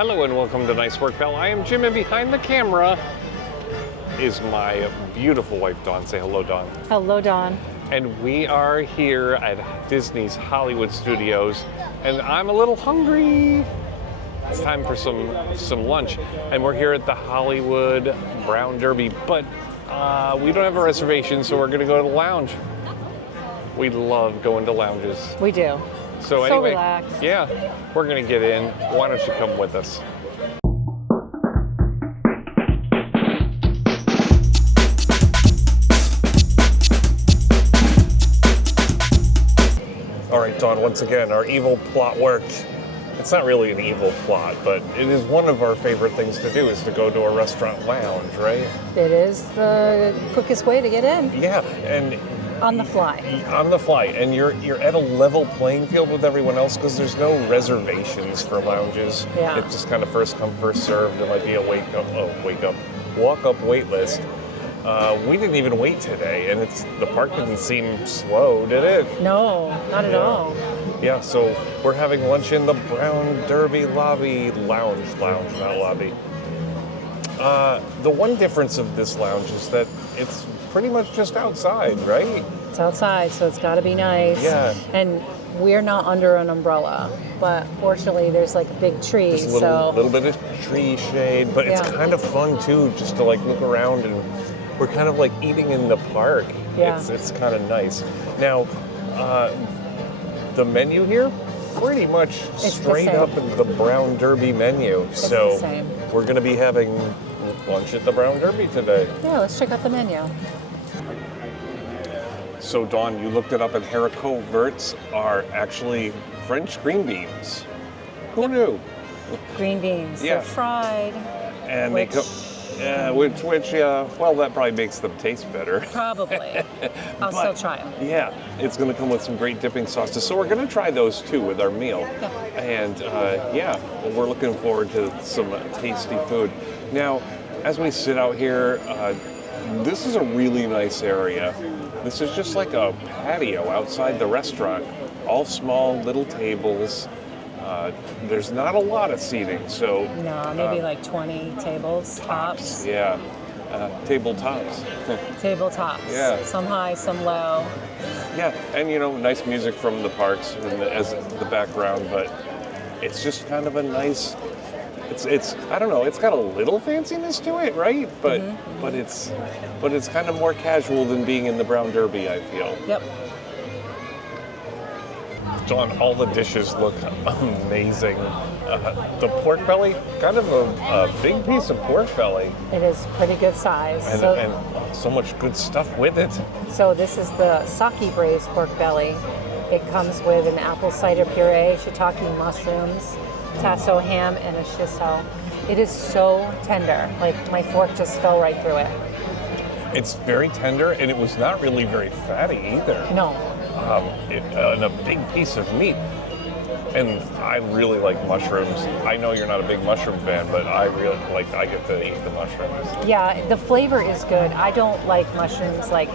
Hello and welcome to Nice Work Pal. I am Jim, and behind the camera is my beautiful wife, Dawn. Say hello, Dawn. Hello, Dawn. And we are here at Disney's Hollywood Studios, and I'm a little hungry. It's time for some lunch, and we're here at the Hollywood Brown Derby, but we don't have a reservation, so we're going to go to the lounge. We love going to lounges. We do. So anyway, relaxed. yeah, we're going to get in. Why don't you come with us? All right, Dawn, once again, our evil plot worked. It's not really an evil plot, but it is one of our favorite things to do is to go to a restaurant lounge, right? It is the quickest way to get in. Yeah, and on the fly. On the fly, and you're at a level playing field with everyone else because there's no reservations for lounges. Yeah. It's just kind of first come, first served. There might be a walk up wait list. We didn't even wait today, and the park didn't seem slow, did it? No, not at all. Yeah, so we're having lunch in the Brown Derby lounge, not lobby. The one difference of this lounge is that it's pretty much just outside, right? It's outside, so it's got to be nice. Yeah. And we're not under an umbrella, but fortunately there's like a big tree, There's a little bit of tree shade, but it's kind of fun too, just to like look around, and we're kind of like eating in the park. Yeah. It's kind of nice. Now, the menu here, pretty much straight up in the Brown Derby menu. It's the same. We're going to be having lunch at the Brown Derby today. Yeah, let's check out the menu. So, Dawn, you looked it up, and haricot verts are actually French green beans. Who knew? Green beans. Yeah. They're fried. And which well, that probably makes them taste better. Probably. I'll still try them. Yeah, it's going to come with some great dipping sauces. So we're going to try those too with our meal. Yeah. And we're looking forward to some tasty food. Now, as we sit out here, this is a really nice area. This is just like a patio outside the restaurant. All small little tables. There's not a lot of seating, so... No, maybe like 20 tables, tops. Yeah, tabletops. Tabletops. Yeah. Some high, some low. Yeah, and nice music from the parks as the background, but it's just kind of a nice... It's I don't know, it's got a little fanciness to it, right? But but it's kind of more casual than being in the Brown Derby, I feel. Yep. Dawn, all the dishes look amazing. The pork belly, kind of a big piece of pork belly. It is pretty good size. And so much good stuff with it. So this is the sake braised pork belly. It comes with an apple cider puree, shiitake mushrooms, tasso ham, and a shiso. It is so tender. Like, my fork just fell right through it. It's very tender, and it was not really very fatty either. No. And a big piece of meat. And I really like mushrooms. I know you're not a big mushroom fan, but I get to eat the mushrooms. Yeah, the flavor is good. I don't like mushrooms like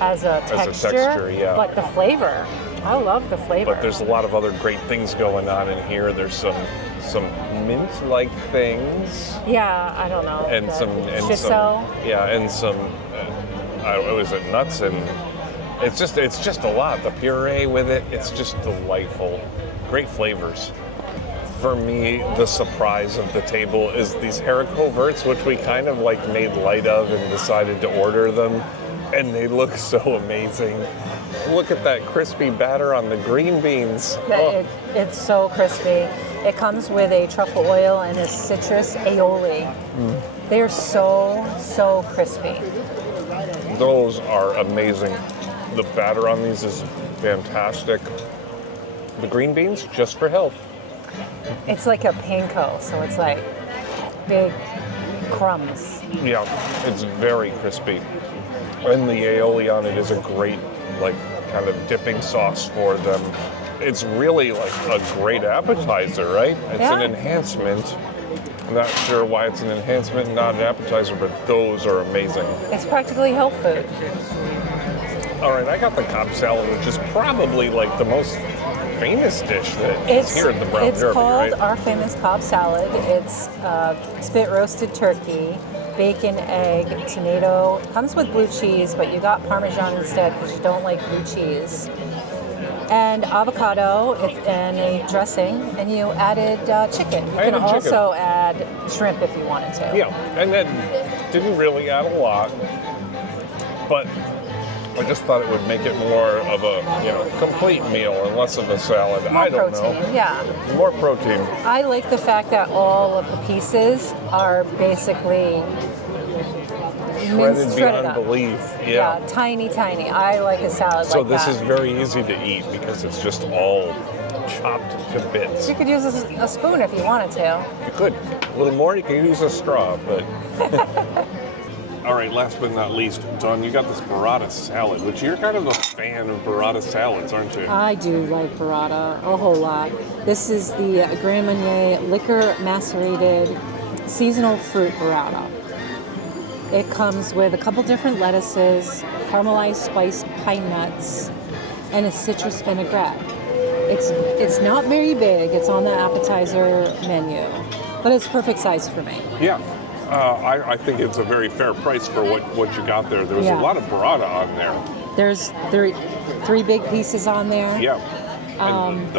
as a texture, yeah. But the flavor, I love the flavor. But there's a lot of other great things going on in here. There's some mint-like things. Yeah, I don't know. And some shiso. And some nuts, and it's just a lot. The puree with it, it's just delightful. Great flavors. For me, the surprise of the table is these haricot verts, which we kind of like made light of and decided to order them, and they look so amazing. Look at that crispy batter on the green beans. It's so crispy. It comes with a truffle oil and a citrus aioli. They're so crispy. Those are amazing. The batter on these is fantastic. The green beans, just for health. It's like a panko, so it's like big crumbs. Yeah, it's very crispy. And the aioli on it is a great, kind of dipping sauce for them. It's really like a great appetizer, right? It's an enhancement. I'm not sure why it's an enhancement, not an appetizer, but those are amazing. It's practically health food. All right, I got the Cobb salad, which is probably like the most famous dish that is here at the Brown It's Derby, called right? our famous Cobb salad. It's spit roasted turkey, bacon, egg, tomato. Comes with blue cheese, but you got Parmesan instead because you don't like blue cheese. And avocado and a dressing, and you added chicken. You can also add shrimp if you wanted to. Yeah, and that didn't really add a lot, but I just thought it would make it more of a, complete meal and less of a salad. More I don't protein, know. yeah. More protein. I like the fact that all of the pieces are basically Shredded beyond up. belief. Yeah, tiny. I like a salad So like this that. is very easy to eat because it's just all chopped to bits. You could use a spoon if you wanted to. You could. A little more, you can use a straw, but... All right, last but not least, Dawn, you got this burrata salad, which you're kind of a fan of burrata salads, aren't you? I do like burrata a whole lot. This is the Grand Marnier liquor macerated seasonal fruit burrata. It comes with a couple different lettuces, caramelized spiced pine nuts, and a citrus vinaigrette. It's not very big. It's on the appetizer menu, but it's perfect size for me. Yeah. I think it's a very fair price for what you got there. There was a lot of burrata on there. There's three big pieces on there. Yeah.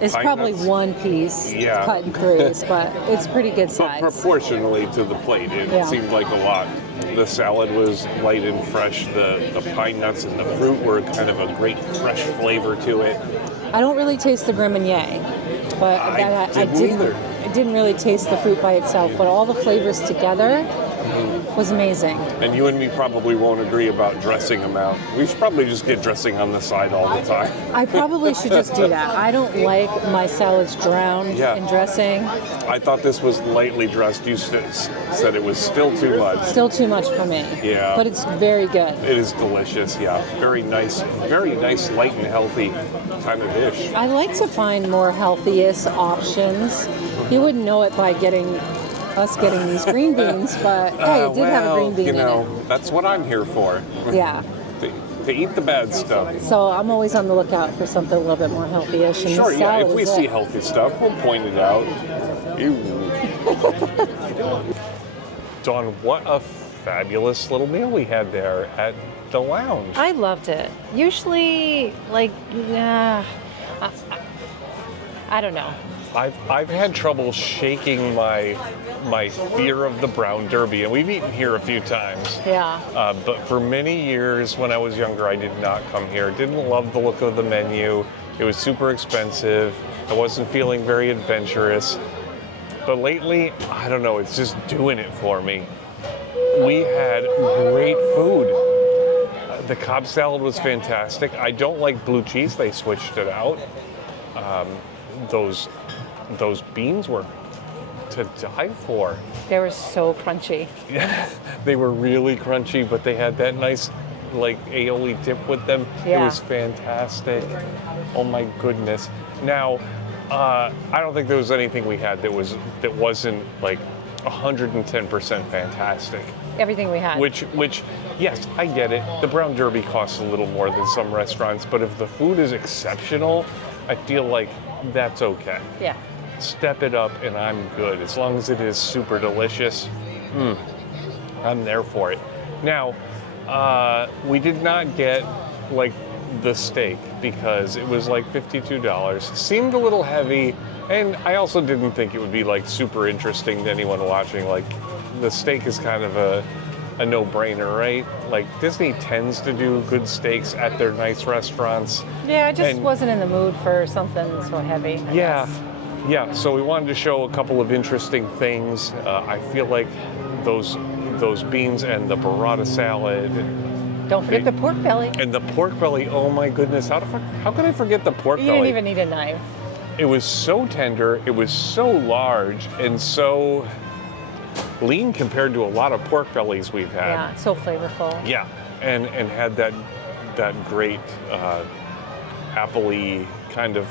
It's probably nuts. one piece cut in threes, but it's pretty good size. But proportionally to the plate, it seemed like a lot. The salad was light and fresh. The pine nuts and the fruit were kind of a great fresh flavor to it. I don't really taste the Grand Marnier, but I didn't really taste the fruit by itself, but all the flavors together was amazing. And you and me probably won't agree about dressing amount. We should probably just get dressing on the side all the time. I probably should just do that. I don't like my salads drowned in dressing. I thought this was lightly dressed. You said it was still too much. Still too much for me. Yeah. But it's very good. It is delicious, yeah. Very nice, light and healthy kind of dish. I like to find more healthiest options. You wouldn't know it by getting these green beans, but hey, it did have a green bean in it. That's what I'm here for. Yeah. To eat the bad stuff. So I'm always on the lookout for something a little bit more healthy-ish. And Sure, this yeah. salad If we is see it. healthy stuff, we'll point it out. Dawn, what a fabulous little meal we had there at the lounge. I loved it. Usually, I don't know. I've had trouble shaking my fear of the Brown Derby, and we've eaten here a few times. Yeah. But for many years when I was younger, I did not come here. Didn't love the look of the menu. It was super expensive. I wasn't feeling very adventurous. But lately, I don't know, it's just doing it for me. We had great food. The Cobb salad was fantastic. I don't like blue cheese. They switched it out. Those beans were to die for. They were so crunchy. They were really crunchy, but they had that nice aioli dip with them. Yeah. It was fantastic. Oh my goodness. Now, I don't think there was anything we had that wasn't 110% fantastic. Everything we had. Which, yes, I get it. The Brown Derby costs a little more than some restaurants, but if the food is exceptional, I feel like that's okay. Yeah. Step it up and I'm good. As long as it is super delicious, I'm there for it. Now, we did not get the steak because it was $52. Seemed a little heavy, and I also didn't think it would be super interesting to anyone watching. The steak is kind of a no-brainer, right? Disney tends to do good steaks at their nice restaurants. Yeah, I just wasn't in the mood for something so heavy. I guess. Yeah. So we wanted to show a couple of interesting things. I feel like those beans and the burrata salad. Don't forget the pork belly. And the pork belly. Oh my goodness! How could I forget the pork belly? You didn't even need a knife. It was so tender. It was so large and so lean compared to a lot of pork bellies we've had. Yeah, so flavorful. Yeah, and had that great appley kind of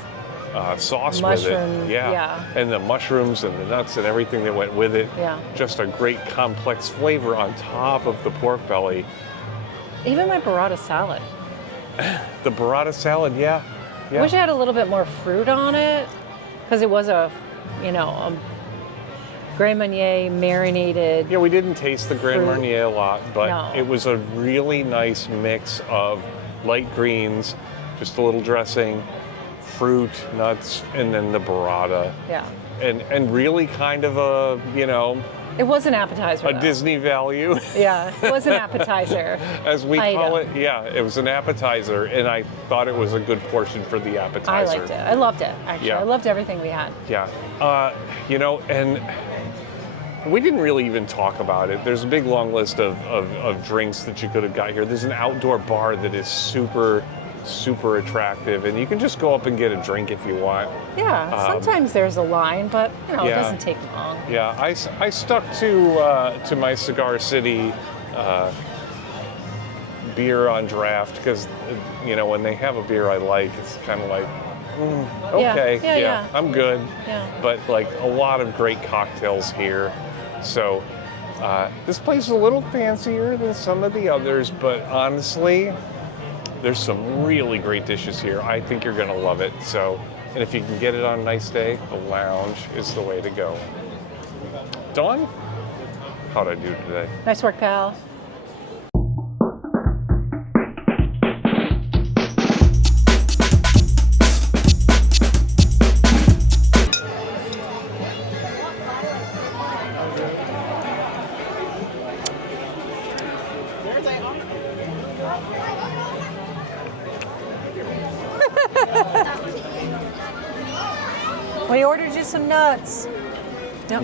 sauce Mushroom, with it. Yeah, and the mushrooms and the nuts and everything that went with it. Yeah. Just a great complex flavor on top of the pork belly. Even my burrata salad. The burrata salad, yeah. I wish it had a little bit more fruit on it, because it was a Grand Marnier marinated. Yeah, we didn't taste the Grand Fruit. Marnier a lot, but No. it was a really nice mix of light greens, just a little dressing, fruit, nuts, and then the burrata. Yeah. And really kind of a, It was an appetizer. a though. Disney value, Yeah, it was an appetizer. as we call it. Item. Yeah, it was an appetizer, and I thought it was a good portion for the I appetizer. liked it. I loved it, actually. Yeah. I loved everything we had. Yeah. And we didn't really even talk about it. There's a big long list of drinks that you could have got here. There's an outdoor bar that is super, super attractive, and you can just go up and get a drink if you want. Yeah, sometimes there's a line, but it Yeah. doesn't take long. Yeah, I stuck to my Cigar City beer on draft because, when they have a beer I like, it's kind of like, okay, Yeah. I'm good. Yeah. But like a lot of great cocktails here. So this place is a little fancier than some of the others, but honestly, there's some really great dishes here. I think you're gonna love it. So, and if you can get it on a nice day, the lounge is the way to go. Dawn, how'd I do today? Nice work, pal. We ordered you some nuts. Yep.